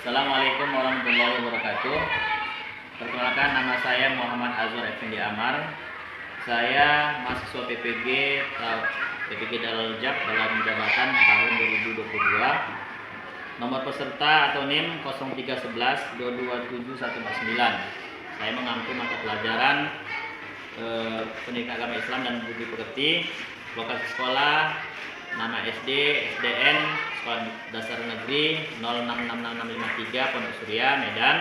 Assalamualaikum warahmatullahi wabarakatuh. Perkenalkan, nama saya Muhammad Azwar Effendi Amar. Saya mahasiswa PPG Darul Jab dalam jabatan tahun 2022. Nomor peserta atau NIM 0311227149. Saya mengampu mata pelajaran Pendidikan Agama Islam dan Budi Pekerti. Lokasi sekolah, nama SD, SDN, Sekolah Dasar Negeri 0666653 Pondok Surya, Medan.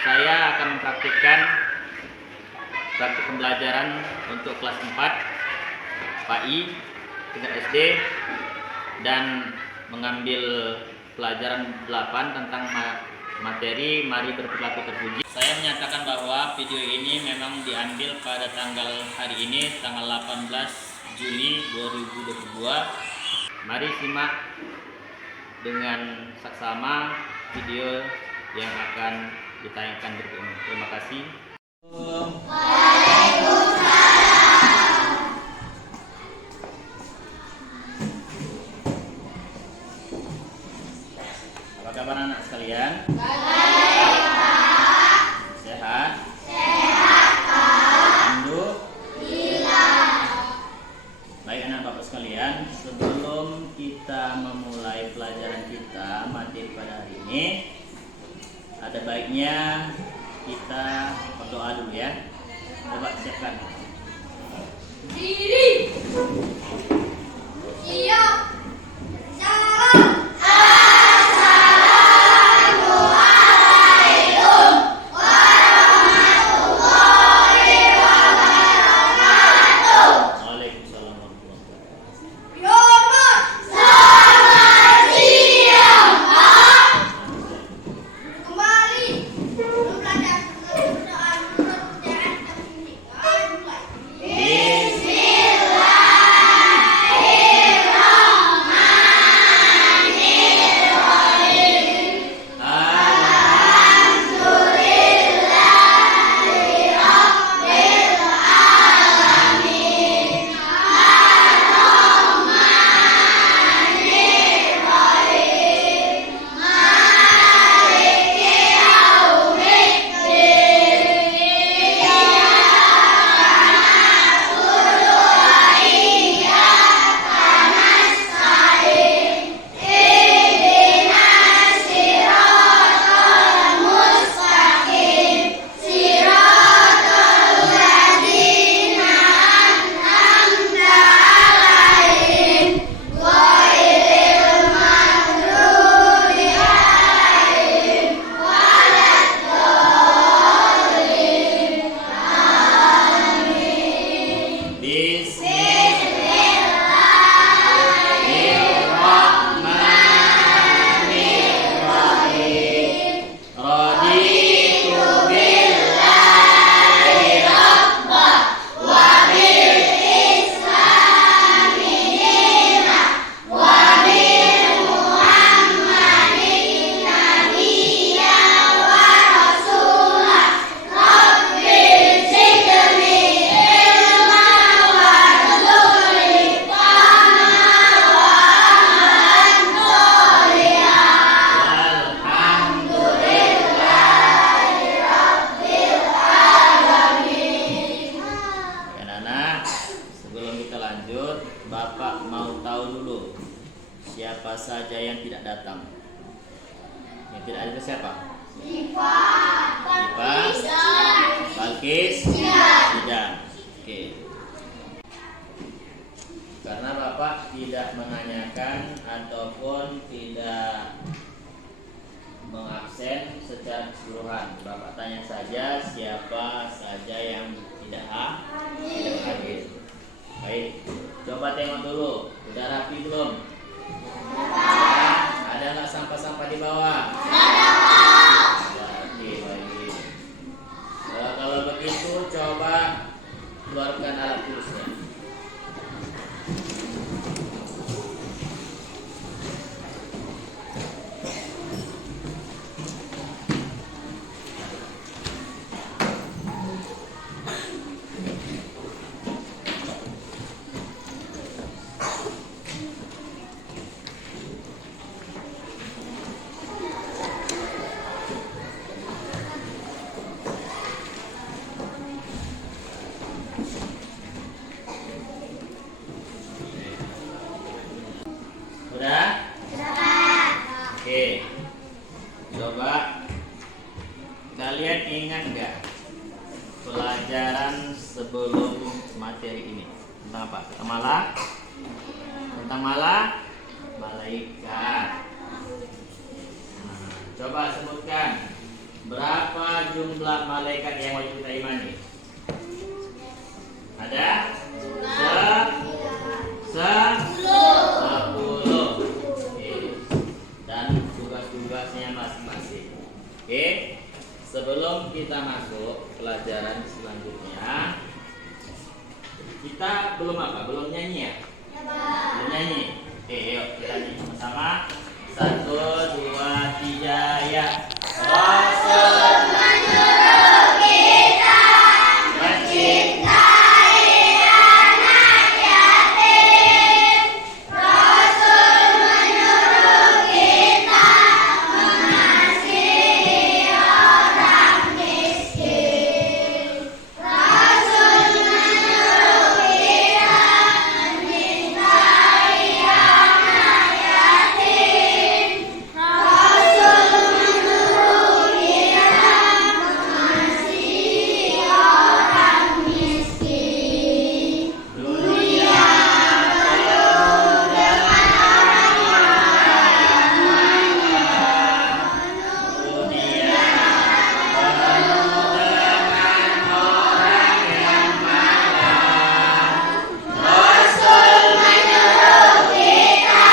Saya akan mempraktikkan praktik pembelajaran untuk kelas 4 PAI tingkat SD dan mengambil pelajaran 8 tentang materi Mari Berperilaku Terpuji. Saya menyatakan bahwa video ini memang diambil pada tanggal hari ini, tanggal 18 Juli 2022. Mari simak dengan saksama video yang akan ditayangkan berikut ini. Terima kasih. Apa kabar anak sekalian? Baik, Pak. Sehat? Sehat, Pak. Alhamdulillah. Baik anak bapak sekalian, sebelum kita memulai pelajaran kita materi pada hari ini, ada baiknya kita berdoa dulu ya. Coba siapkan diri. Siap. Bapak mau tahu dulu siapa saja yang tidak datang. Yang tidak ada siapa? Ipa, Balkis, tidak. Oke. Karena Bapak tidak menanyakan ataupun tidak mengabsen secara keseluruhan, Bapak tanya saja siapa saja yang tidak hadir. Baik, coba tengok dulu, udah rapi belum? Ya, ada nggak sampah-sampah di bawah? Ada. Oke, baik. Kalau begitu coba keluarkan alat tulisnya. sebelum materi ini. Tentang apa? Tentang malaikat. Coba sebutkan berapa jumlah malaikat yang wajib kita imani? Ada? 10. Oke. Dan tugas-tugasnya masing-masing. Oke. Sebelum kita masuk pelajaran selanjutnya, kita belum apa? Belum nyanyi ya? Belum nyanyi. Oke, yuk kita nyanyi sama-sama. 1, 2, 3, ya. Rasul menyuruh kita mencintai anak yatim. Rasul menyuruh kita mengasihi orang miskin. Rasul menyuruh kita mencintai anak yatim. Rasul menyuruh kita mengasihi orang miskin. Dunia penuh dengan orang yang manja. Dunia penuh dengan orang yang malas. Rasul menyuruh kita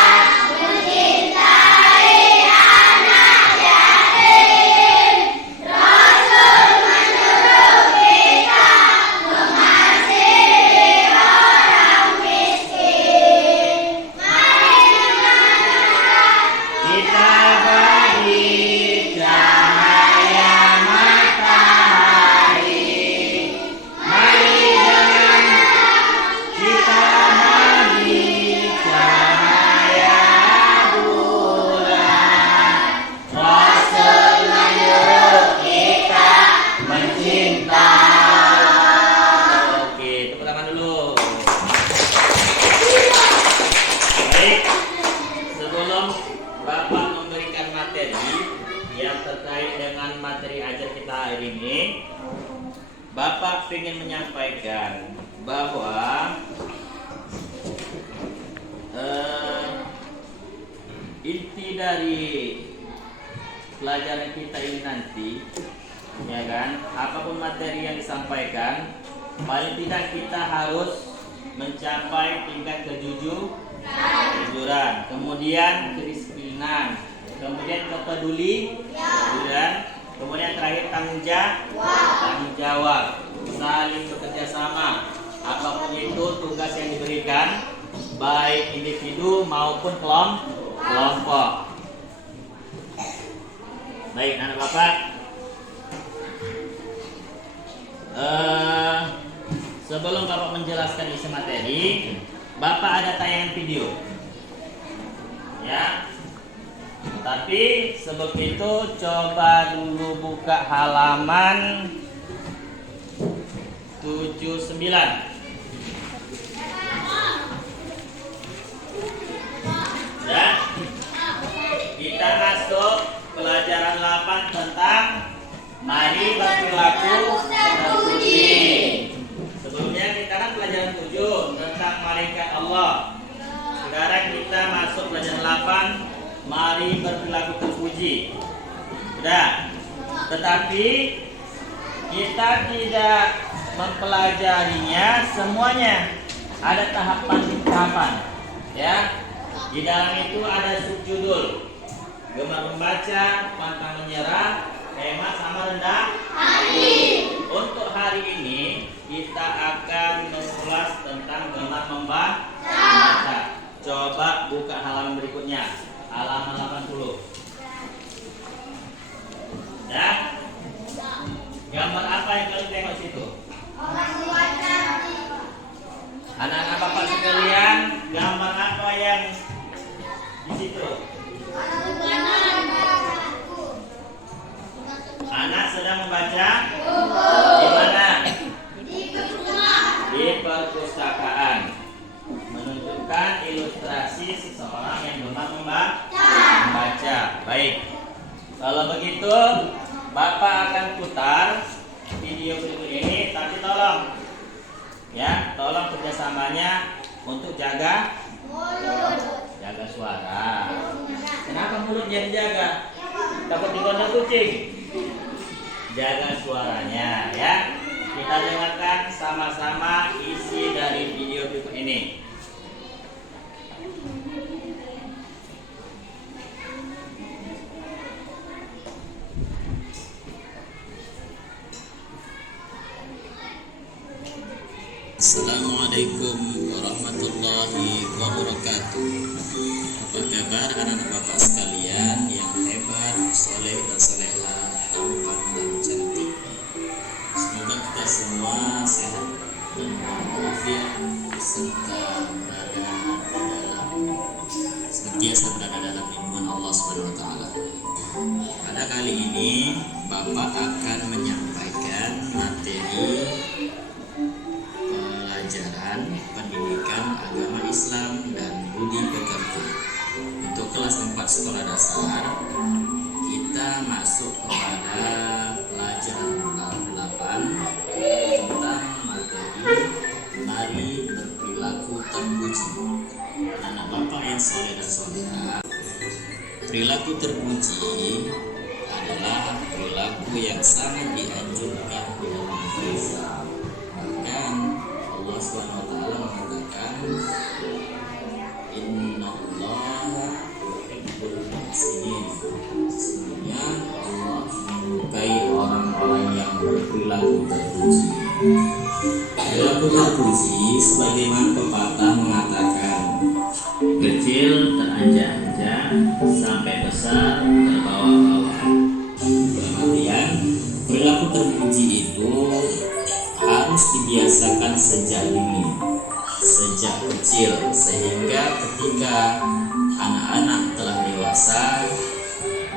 mencintai anak yatim. Rasul menyuruh kita mengasihi orang miskin. Kita bagi cahaya matahari. Mari jangan kita bagi cahaya bulan. Rasul menyuruh kita mencintai. Oke, tepuk tangan dulu. Baik, sebelum Bapak memberikan materi yang terkait dengan materi ajar kita hari ini, Bapak ingin menyampaikan bahwa inti dari pelajaran kita ini nanti, ya kan, apapun materi yang disampaikan, paling tidak kita harus mencapai tingkat kejujuran, kemudian kedisiplinan, kemudian kepedulian, kemudian terakhir tanggung jawab, saling bekerja sama, apapun itu tugas yang diberikan, baik individu maupun kelompok. Baik, anak bapak, sebelum bapak menjelaskan isi materi, bapak ada tayangan video, ya. Tapi sebelum itu coba dulu buka halaman 79. Ya. Kita masuk pelajaran 8 tentang mari berperilaku terpuji. Sebelumnya kita kan pelajaran 7 tentang malaikat Allah. Sekarang kita masuk pelajaran 8, mari berperilaku terpuji. Sudah. Tetapi kita tidak mempelajarinya semuanya. Ada tahapan-tahapan. Ya. Di dalam itu ada subjudul. Gemar membaca, pantang menyerah, hemat sama rendah hati. Untuk hari ini kita akan mengulas tentang gemar membaca. Coba buka halaman berikutnya, halaman 80. Ya? Gambar apa yang kalian tengok situ? Anak-anak bapak sekalian, gambar apa yang di situ? Anak sedang membaca di mana? Di perpustakaan. Menunjukkan ilustrasi seseorang yang gemar membaca. Baik. Kalau begitu, Bapak akan putar video berikut ini, tapi tolong Ya, tolong kerjasamanya untuk jaga suara. Kenapa mulutnya dijaga? Takut digondol kucing. Jaga suaranya ya. Kita dengarkan sama-sama isi dari video berikut ini. Assalamualaikum warahmatullahi wabarakatuh. Apa kabar anak-anak bapak sekalian yang hebat, soleh dan solehah, tampan dan cantik. Semoga kita semua sehat dan walafiat serta senantiasa berada dalam lindungan Allah Subhanahu wa taala. Pada kali ini Bapak akan menyampaikan materi pelajaran pendidikan agama Islam dan budi pekerti. Untuk kelas 4 sekolah dasar, kita masuk kepada pelajaran 8 tentang materi mari berperilaku terpuji. Anak bapak yang soleh dan solehah, perilaku terpuji adalah perilaku yang sangat dianjurkan dalam Islam. Bahkan Allah SWT mengatakan Innallaha yuhibbul muhsinin. Sesungguhnya Allah menyukai orang-orang yang berperilaku terpuji. Perilaku terpuji sebagaimana pepatah mengatakan, Kecil teranjak-anjak sampai besar terbawa-bawa. kemudian perilaku terpuji itu harus dibiasakan sejak dini, sejak kecil, sehingga ketika anak-anak telah dewasa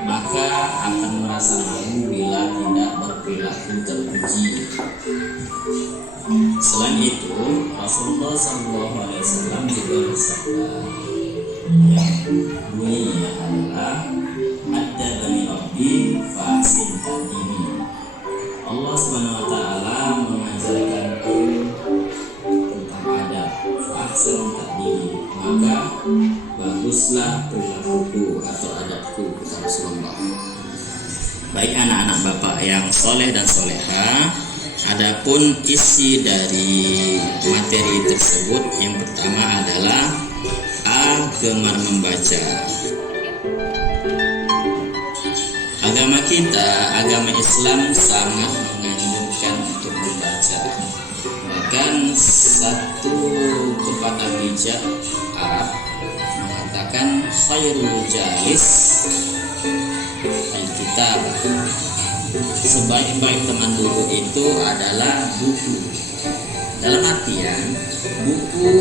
maka akan merasa malu bila tidak berperilaku terpuji. Selain itu, Rasulullah SAW juga bersabda yang bunyinya adalah Ad-dabani Rabbi fa'asin ta'dini. Allah SWT mengajarkanku tentang adab fa'asin ta'dini, maka baguslah perilakuku atau adabku, kata Rasulullah. Baik anak-anak bapak yang soleh dan solehah, adapun isi dari materi tersebut yang pertama adalah A. Gemar membaca. Agama kita, agama Islam sangat menganjurkan untuk membaca. Bahkan satu pepatah bijak Arab mengatakan khairul jalis al-kitab. Sebaik-baik teman duduk itu adalah buku. Dalam artian, buku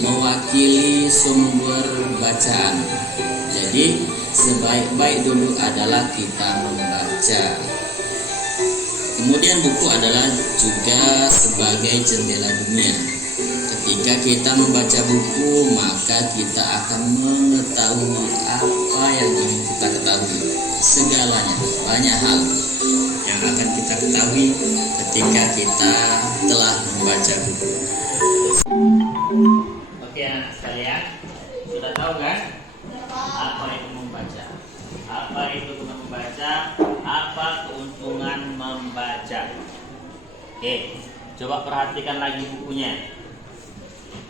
mewakili sumber bacaan. Jadi, sebaik-baik duduk adalah kita membaca. Kemudian buku adalah juga sebagai jendela dunia. Ketika kita membaca buku, maka kita akan mengetahui apa yang ingin kita ketahui. Segalanya, banyak hal yang akan kita ketahui ketika kita telah membaca buku. Oke anak sekalian, sudah tahu kan apa itu membaca? Apa itu membaca? Apa keuntungan membaca? Oke, coba perhatikan lagi bukunya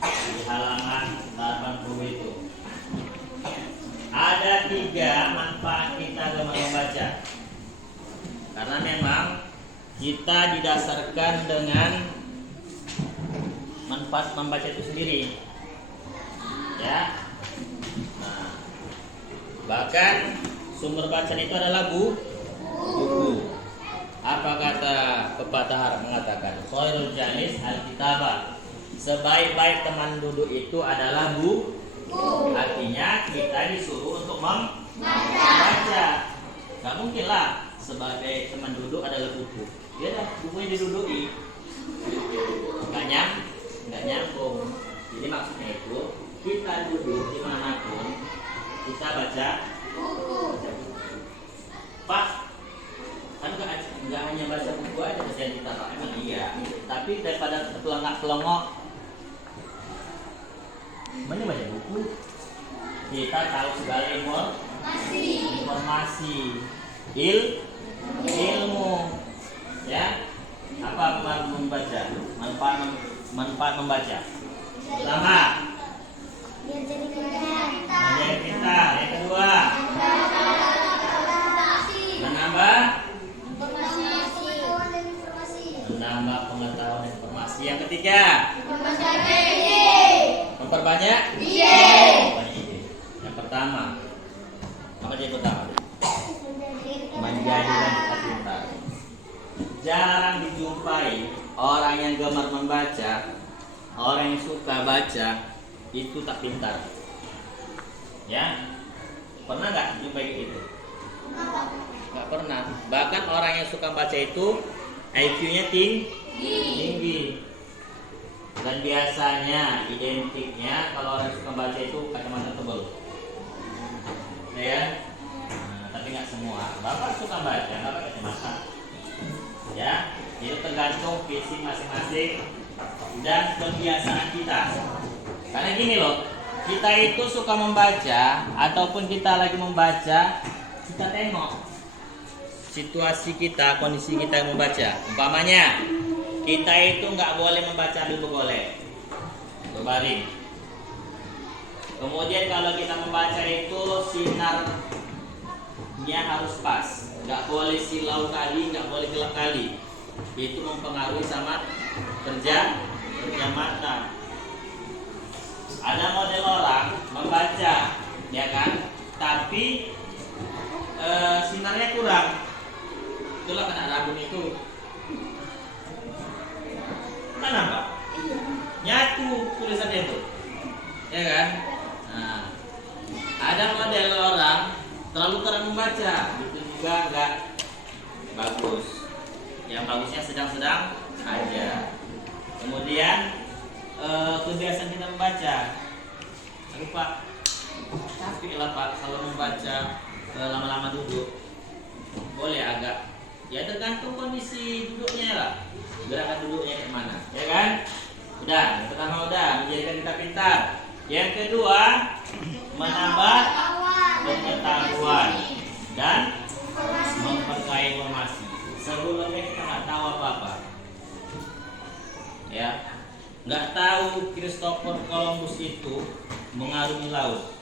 di halaman 80 itu. Ada 3 manfaat kita dalam membaca. Karena memang kita didasarkan dengan manfaat membaca itu sendiri. Ya. Nah, bahkan sumber bacaan itu adalah buku. Apa kata pepatah Arab mengatakan? Khairul jalis al-kitabah. Sebaik-baik teman duduk itu adalah buku. Artinya kita disuruh untuk membaca. Gak mungkin lah sebagai teman duduk adalah buku. Ya dah, bukunya diduduki. Nggak nyambung. Jadi maksudnya itu kita duduk dimanapun kita baca buku. Pak, kan nggak hanya baca buku aja kerjaan kita Pak, emang iya. Tapi tapi daripada pelengak-pelengok, mana baca buku? Kita tahu segala informasi, ilmu, ya. Apa membaca? Manfaat membaca. Pertama, menjadi pintar. Yang kedua, menambah pengetahuan dan informasi. Yang ketiga, memperbanyak ide. Yang pertama, apa jadi pertama? Menjadikan kita pintar. Jarang dijumpai orang yang gemar membaca, orang yang suka baca itu tak pintar. Ya, pernah nggak jumpai gitu? Nggak pernah. Bahkan orang yang suka baca itu IQ-nya tinggi. Dan biasanya identiknya kalau orang suka baca itu kacamata tebal. Ya, tapi nggak semua. Bapak suka baca, bapak kacamata. Ya, itu tergantung fisik masing-masing dan kebiasaan kita. Karena gini loh, kita itu suka membaca ataupun kita lagi membaca, kita tengok situasi kita, kondisi kita yang membaca. Umpamanya, kita itu nggak boleh membaca duduk boleh, berbaring. Kemudian kalau kita membaca itu sinarnya harus pas, nggak boleh silau kali, nggak boleh gelap kali. Itu mempengaruhi sama kerja mata. Ada model orang membaca, ya kan? Tapi sinarnya kurang. Itulah kena rabun itu. Mana Pak? Nyatu tulisannya itu, ya kan? Nah, ada model orang terlalu terang membaca, itu juga enggak bagus. Yang bagusnya sedang-sedang aja. Kemudian kebiasaan kita membaca. Aduh Pak, capek lah Pak kalau membaca lama-lama duduk. Boleh agak, ya tergantung kondisi duduknya lah, gerakan duduknya kayak mana, ya kan? Udah, yang pertama udah menjadikan kita pintar. Yang kedua, menambah pengetahuan dan memperkaya informasi. Sebelumnya kita nggak tahu apa-apa, ya, nggak tahu Christopher Columbus itu mengarungi laut,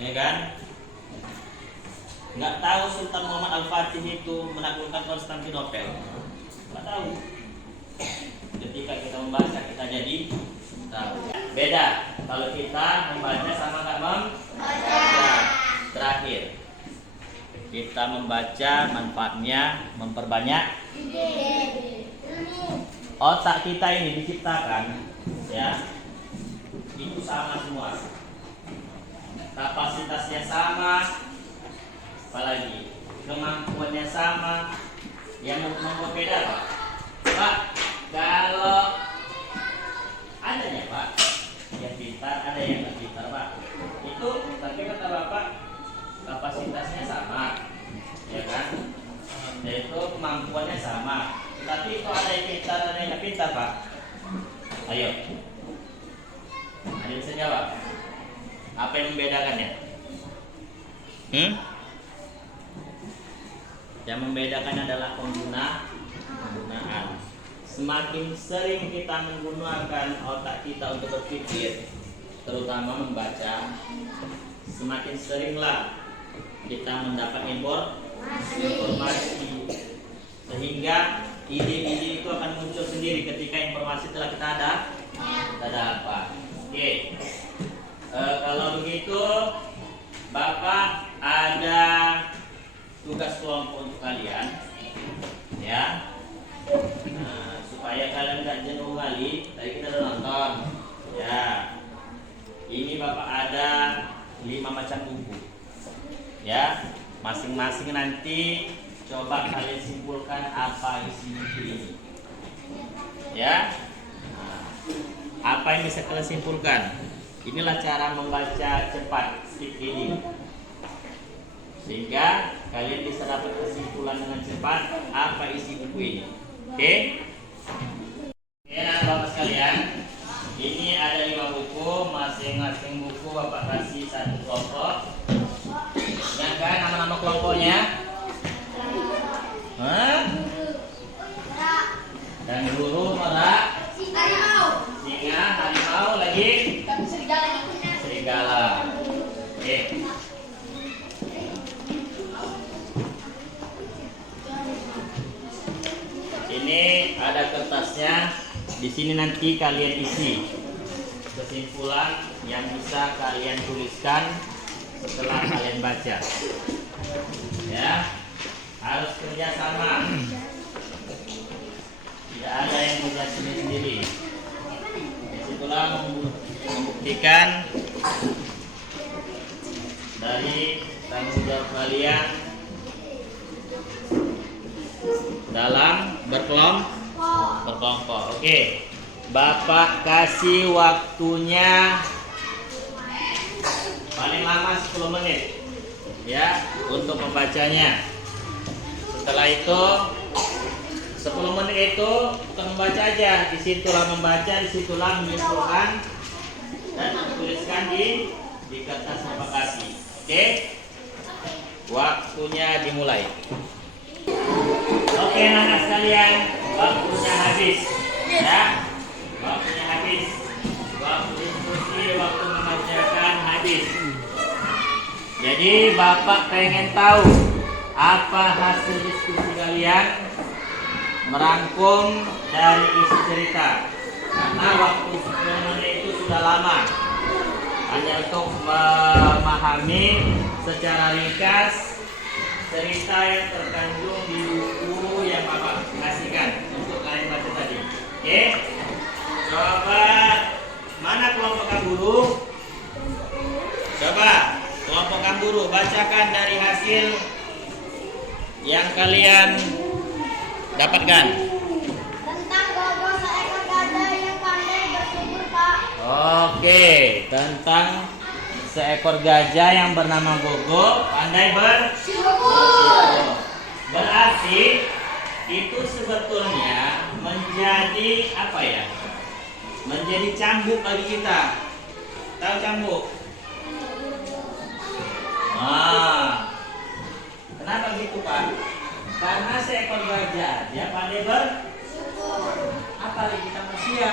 ya kan? Nggak tahu Sultan Muhammad Al-Fatih itu menaklukkan Konstantinopel, nggak tahu. Ketika kita membaca kita jadi tahu. Beda kalau kita membaca sama nggak membaca. Terakhir, kita membaca manfaatnya memperbanyak otak kita ini diciptakan, ya, itu sama semua, kapasitasnya sama, apalagi kemampuannya sama. Yang berbeda Pak, kalau adanya Pak yang pintar, ada yang nggak pintar Pak, itu tapi kata Bapak kapasitasnya sama, ya kan? Yaitu kemampuannya sama. Tapi itu ada yang pintar, ada yang nggak pintar Pak. Ayo, ada yang bisa jawab? Apa yang membedakannya? Yang membedakan adalah penggunaan. Semakin sering kita menggunakan otak kita untuk berpikir, terutama membaca, semakin seringlah kita mendapat informasi, sehingga ide-ide itu akan muncul sendiri ketika informasi telah kita dapat. Oke. Kalau begitu, Bapak ada tugas kelompok untuk kalian, ya. Nah, supaya kalian tidak jenuh kali, tadi kita udah nonton, ya. Ini Bapak ada 5 macam buku, ya. Masing-masing nanti coba kalian simpulkan apa isi buku ini, ya. Nah, apa yang bisa kalian simpulkan? Inilah cara membaca cepat, speed reading, sehingga kalian bisa dapat kesimpulan dengan cepat apa isi buku ini. Oke? kelompoknya? Hah? Dan guru merak. Singa, harimau, lagi serigala. Oke. Ini ada kertasnya. Di sini nanti kalian isi kesimpulan yang bisa kalian tuliskan setelah kalian baca. Ya, harus kerjasama. Tidak ada yang punya sendiri-sendiri. Disitulah membuktikan dari tanggung jawab kalian dalam berkelompok. Oke, Bapak kasih waktunya paling lama 10 menit ya untuk membacanya. Setelah itu 10 menit itu bukan membaca aja, disitulah membaca, disitulah menyimpulkan dan tuliskan di kertas Bapak kasih. Oke, waktunya dimulai. Oke, anak sekalian, waktunya habis ya, waktunya habis, waktu diskusi, waktu membacakan habis. Jadi Bapak pengen tahu apa hasil diskusi kalian, merangkum dari isi cerita, karena waktu 10 menit itu sudah lama hanya untuk memahami secara ringkas cerita yang terkandung di buku yang Bapak kasihkan untuk kalian baca tadi. Oke, coba mana kelompok guru? Coba kelompok guru bacakan dari hasil yang kalian dapatkan. Tentang Gogo seekor gajah yang pandai bersubur, Pak. Oke, tentang seekor gajah yang bernama Gogo pandai Syukur. Berarti itu sebetulnya menjadi apa ya? Menjadi cambuk bagi kita. Tahu cambuk? Ah, kenapa gitu, Pak? Karena seekor gajah dia pandai bersyukur. Apalagi kita manusia,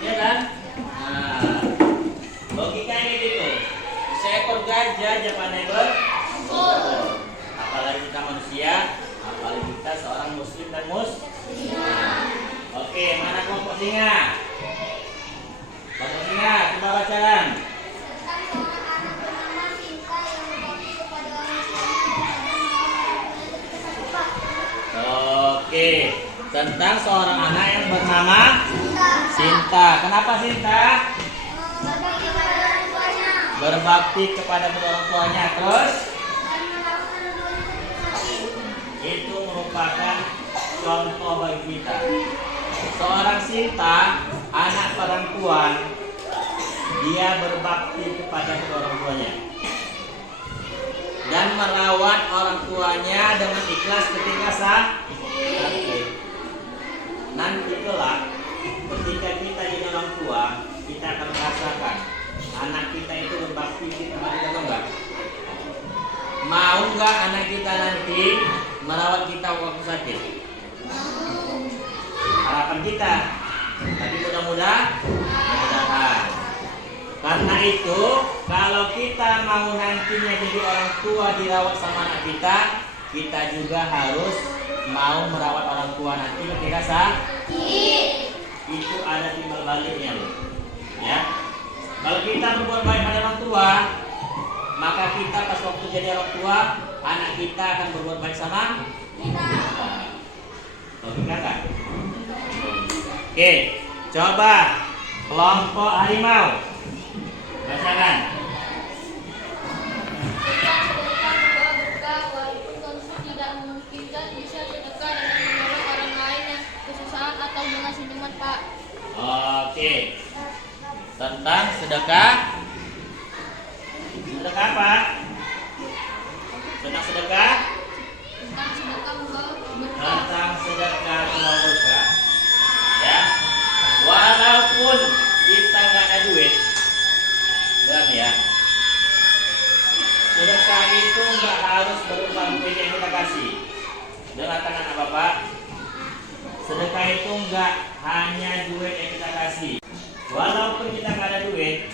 ya kan? Nah, logikanya gitu. Seekor gajah dia pandai bersyukur. Apalagi kita manusia, apalagi kita seorang muslim dan Oke, mana kelompok singa? Kelompok singa, coba bacakan. Oke, tentang seorang anak yang bernama Sinta. Kenapa Sinta? Berbakti kepada kedua orang tuanya. Terus itu merupakan contoh bagi kita. Seorang Sinta, anak perempuan, dia berbakti kepada kedua orang tuanya dan merawat orang tuanya dengan ikhlas ketika sakit. Nanti kelak ketika kita jadi orang tua, kita akan merasakan anak kita itu berbakti kepada kita atau enggak? Mau enggak anak kita nanti merawat kita waktu sakit? Harapan kita. Tapi mudah-mudahan. Karena itu, kalau kita mau nantinya jadi orang tua dirawat sama anak kita, kita juga harus mau merawat orang tua nanti ketika sakit. Itu ada timbal baliknya loh. Ya. Kalau kita berbuat baik pada orang tua, maka kita pas waktu jadi orang tua, anak kita akan berbuat baik sama kita. Logika kan? Oke, coba kelompok harimau. Bacakan. Walaupun kondisi tidak memungkinkan, bisa sedekah dengan menolong orang lain yang kesusahan atau dengan senyuman, Pak. Oke. Tentang sedekah. Sedekah apa? Tentang sedekah? Tentang sedekah membawa berkah. Tentang sedekah membawa berkah. Ya. Walaupun kita nggak ada duit, dan ya, sedekah itu nggak harus berupa duit yang kita kasih. Dengarkan anak bapak, sedekah itu nggak hanya duit yang kita kasih. Walaupun kita nggak ada duit,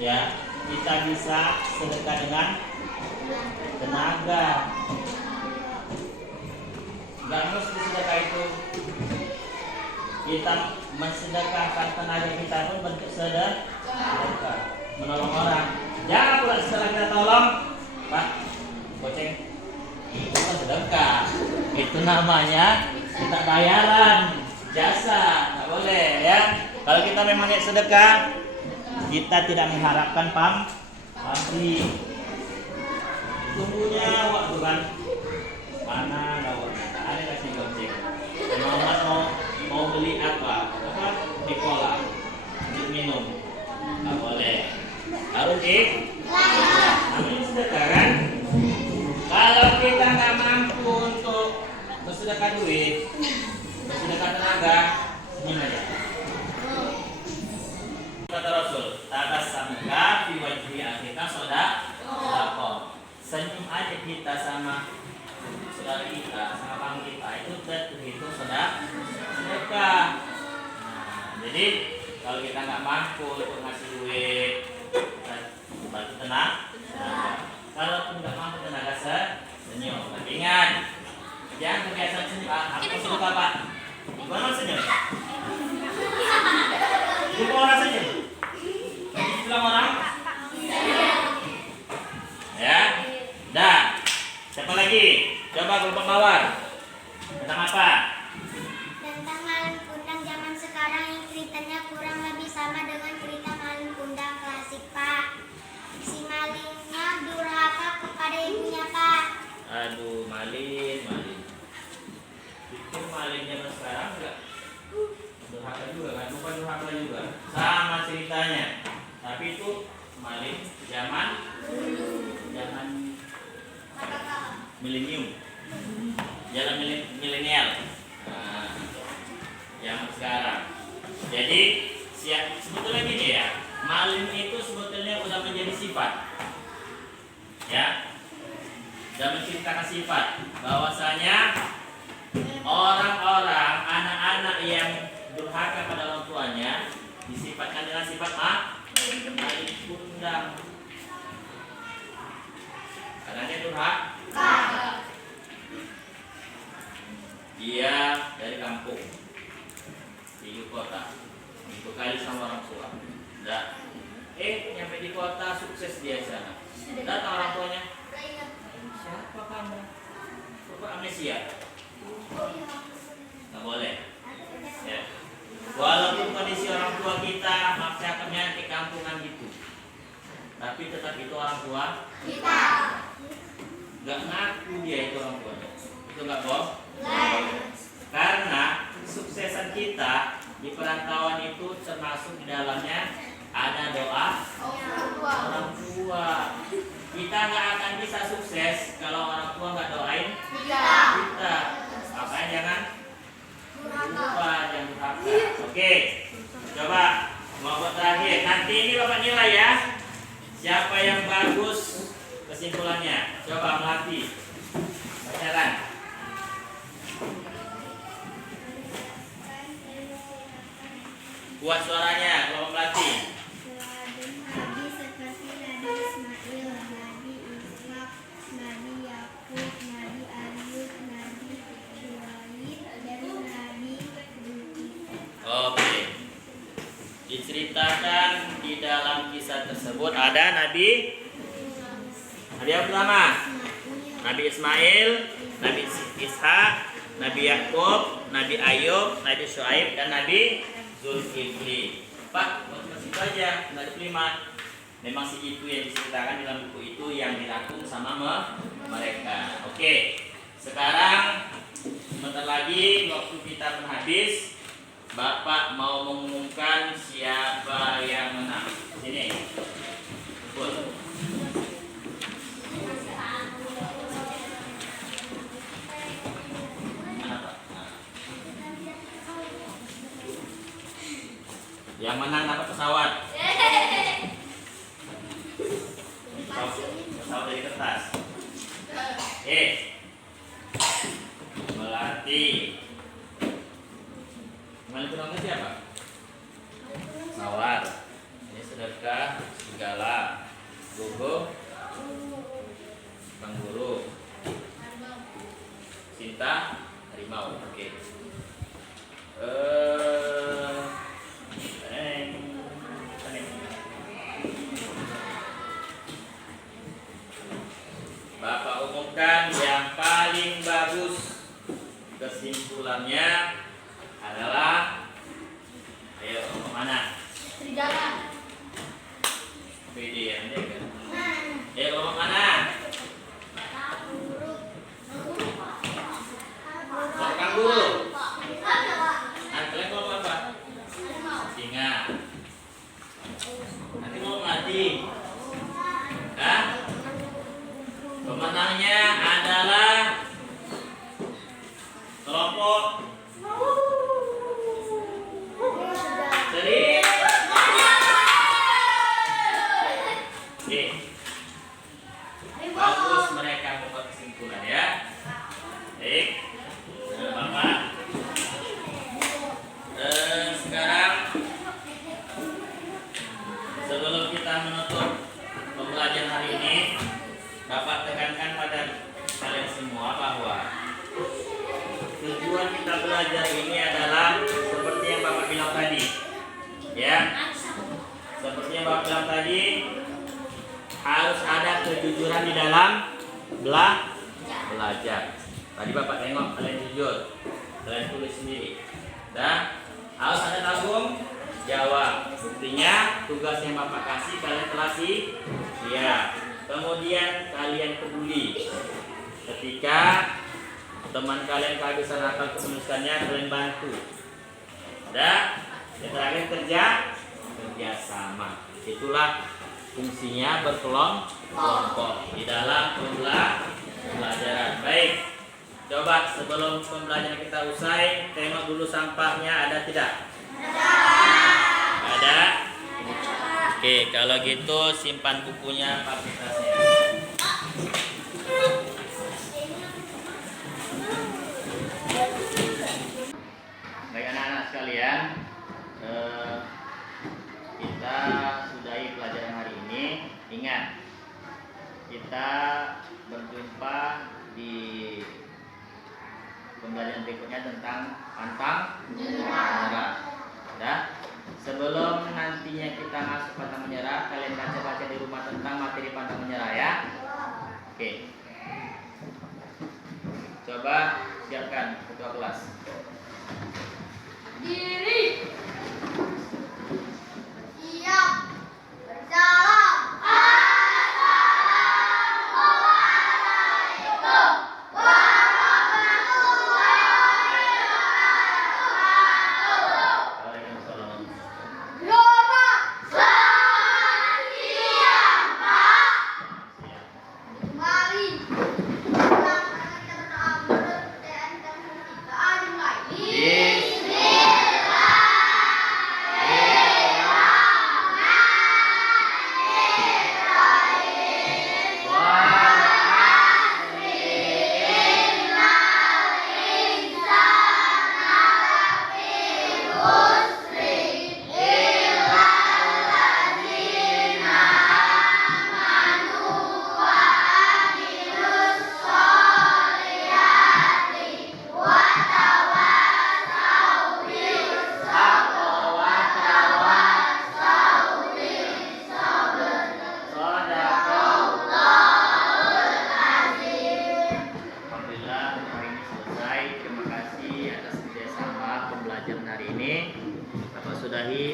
ya kita bisa sedekah dengan tenaga. Nggak mesti sedekah itu kita mensedekahkan tenaga kita pun bentuk sedekah, menolong orang. Jangan pula setelah kita tolong, Pak, goceng, itu kan sedekah. Itu namanya kita bayaran jasa, nggak boleh ya. Kalau kita memang niat sedekah, kita tidak mengharapkan pamrih. Tunggunya waktu kan mana lawan, ada kasih goceng. Muhammad mau beli apa di kolam untuk minum, nggak boleh, harus namanya sedekah kan. Kalau kita nggak mampu untuk bersedekah duit, bersedekah tenaga, senyum aja. Kata Rasul, tabassumka fi wajhi akhika shadaqah. Senyum aja kita sama saudara kita, sama kamu kita, itu terhitung sedekah. Nah, jadi kalau kita nggak mampu untuk ngasih duit, kita bantu tenaga. Kalau nggak mampu tenaga, senyum. Tapi ingat, jangan kebiasaan senyum. Aku suka Pak. Gimana senyum? Lupa orang senyum. Lagi bilang orang. Ya, dah. Siapa lagi? Coba kelompok mawar. Tentang apa? Tentang Malin Kundang zaman sekarang yang ceritanya kurang lebih sama dengan cerita Malin Kundang klasik, Pak. Si malingnya durhaka kepada ibunya, Pak. Aduh, malin. Pikir malin zaman sekarang enggak durhaka juga kan? Bukan durhaka juga. Sama ceritanya. Tapi itu malin zaman milenium, jalan milenial, yang sekarang. Jadi sebetulnya gini ya, maling itu sebetulnya udah menjadi sifat, ya, dan menciptakan sifat. Bahwasanya orang-orang, anak-anak yang durhaka pada orang tuanya disifatkan dengan sifat maling kundang. Karena dia durhaka. Dia dari kampung di ibu kota, dibekali sama orang tua. Nyampe di kota sukses dia sana. Datang orang tuanya, siapa kamu? Kok amnesia? Nggak boleh. Ya. Walaupun kondisi orang tua kita masyarakat di kampungan gitu, tapi tetap itu orang tua kita. Nggak ngaku dia itu orang tuanya. Itu nggak boleh. Karena suksesan kita di perantauan itu termasuk di dalamnya ada doa orang tua. Kita nggak akan bisa sukses kalau orang tua nggak doain kita. Makanya jangan lupa, jangan durhaka. Oke, coba kelompok terakhir. Nanti ini Bapak nilai ya. Siapa yang bagus kesimpulannya? Coba melatih. Pacaran. Buat suaranya, kelompok melatih. Nabi seperti Nabi Ismail, Nabi Ishak, Nabi Yakub, Nabi Ayub, Nabi Shuaib, dan Nabi Zulkifli. Oke. Diceritakan di dalam kisah tersebut ada Nabi yang pertama, Nabi Ismail, Nabi Ishak, Nabi Yakub, Nabi Ayub, Nabi Shuaib, dan Nabi Zulkifli. Pak, cuma situ aja, nggak diterima. Memang si itu yang diceritakan dalam buku itu yang dirangkum sama mereka. Oke, sekarang sebentar lagi waktu kita habis. Bapak mau mengumumkan siapa yang menang. Sini. Betul. Mana, Pak? Nah. Yang menang dapat pesawat. Pesawat dari kertas. atas. Melati. Malin kundang siapa? Mawar. Ini sedekah segala. Gugu. Kanguru. Cinta. Harimau. Oke. Bapak umumkan yang paling bagus. Kesimpulannya adalah, ayo kemana? Serigala. PD ya, kan? Ayo ngomong mana? Ngomong kanguru. Kalian ngomong apa? Singa. Nanti ngomong mati. Hah? Pemenangnya adalah kelompok Seri. Oke. Bagus, mereka membuat kesimpulan ya. Baik. Bapak. Sekarang sebelum kita menutup pembelajaran hari ini, Bapak tekankan pada kalian semua bahwa tujuan kita belajar ini adalah seperti yang Bapak bilang tadi, ya. Seperti yang Bapak bilang tadi, harus ada kejujuran di dalam belajar. Tadi Bapak tengok kalian jujur, kalian tulis sendiri, dan harus ada tanggung jawab. Buktinya tugas yang Bapak kasih kalian telah siap. Kemudian kalian peduli ketika teman kalian kehabisan akal untuk menuliskannya, kalian bantu. Dan yang terakhir kerja sama. Itulah fungsinya berkelompok di dalam pembelajaran. Baik, coba sebelum pembelajaran kita usai, tengok dulu sampahnya ada tidak? Ada. Oke, kalau gitu simpan bukunya, pakai tasnya. Baik anak-anak sekalian, kita sudahi pelajaran hari ini. Ingat, kita berjumpa di pembelajaran berikutnya tentang pantang menyerah. Dah. Sebelum nantinya kita masuk pantang menyerah, kalian baca-baca di rumah tentang materi pantang menyerah ya. Oke. Coba siapkan ketua kelas. Diri. Siap. Berjalan.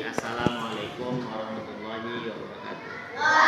Assalamualaikum warahmatullahi wabarakatuh.